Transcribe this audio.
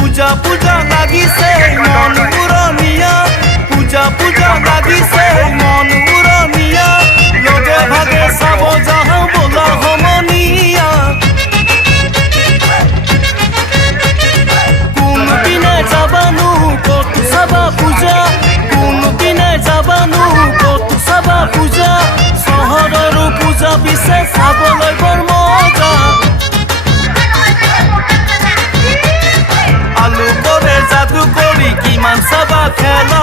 পূজা পূজা লাগিছে মন উৰণীয়া পূজা পূজা লাগিছে মন উৰণীয়া লগে ভাগে চাব যাওঁ বোলা সমনীয়া কোনপিনে যাবানো ক'ত চাবা পূজা কোনপিনে যাবানো ক'ত চাবা পূজা চহৰৰো পূজা পিছে চাবলৈ বৰ মজা আলু কৰে যাদু কৰি কিমান চাবা খেলা